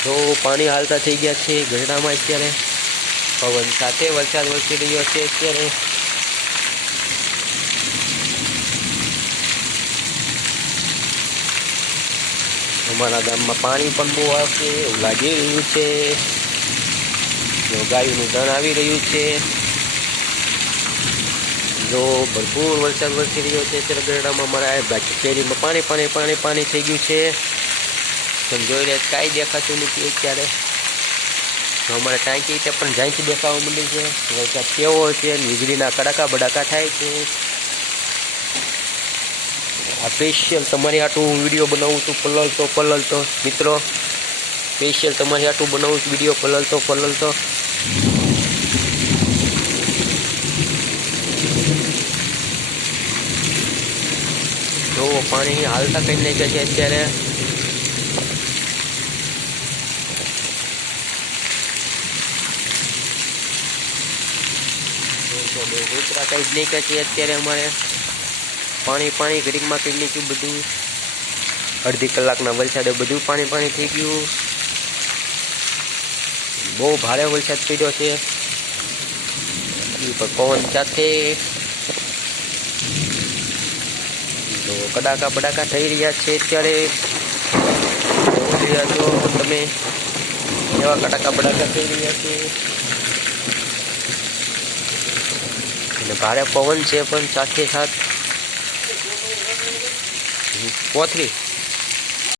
તો પાણી હાલતા થઈ ગયા છે ગઢડામાં અત્યારે પવન સાથે વરસાદ વરસી રહ્યો છે અત્યારે અમારા ગામમાં પાણી પણ બહુ આવશે એવું લાગી રહ્યું છે ગાયોનું ધન આવી રહ્યું છે જો ભરપૂર વરસાદ વરસી રહ્યો છે અત્યારે ગઢડામાં અમારા શેરીમાં પાણી પાણી પાણી પાણી થઈ ગયું છે તમે જોઈ રહ્યા કાંઈ દેખાતું નથી અત્યારે અમારે ટાંકી તે પણ જ્યાંથી દેખાવા માંડી છે વરસાદ કેવો છે વીજળીના કડાકા બડાકા થાય છે આ સ્પેશિયલ તમારી હાટું હું વિડીયો બનાવું છું પલળતો મિત્રો સ્પેશિયલ તમારી હાટું બનાવું છું વિડીયો પલળતો જો પાણી હાલતા કરી નાખ્યા છે અત્યારે કૂતરા કઈ જ નાખ્યા છે અત્યારે અમારે પાણી ઘડીકમાં કરી નાખ્યું બધું અડધી કલાકના વરસાદે બધું પાણી થઈ ગયું બહુ ભારે વરસાદ પડ્યો છે પવન સાથે તો કડાકા બડાકા થઈ રહ્યા છે અત્યારે જોઈ રહ્યા છો તમે એવા કડાકા બડાકા થઈ રહ્યા છે અને ભારે પવન છે પણ સાથે કોથળી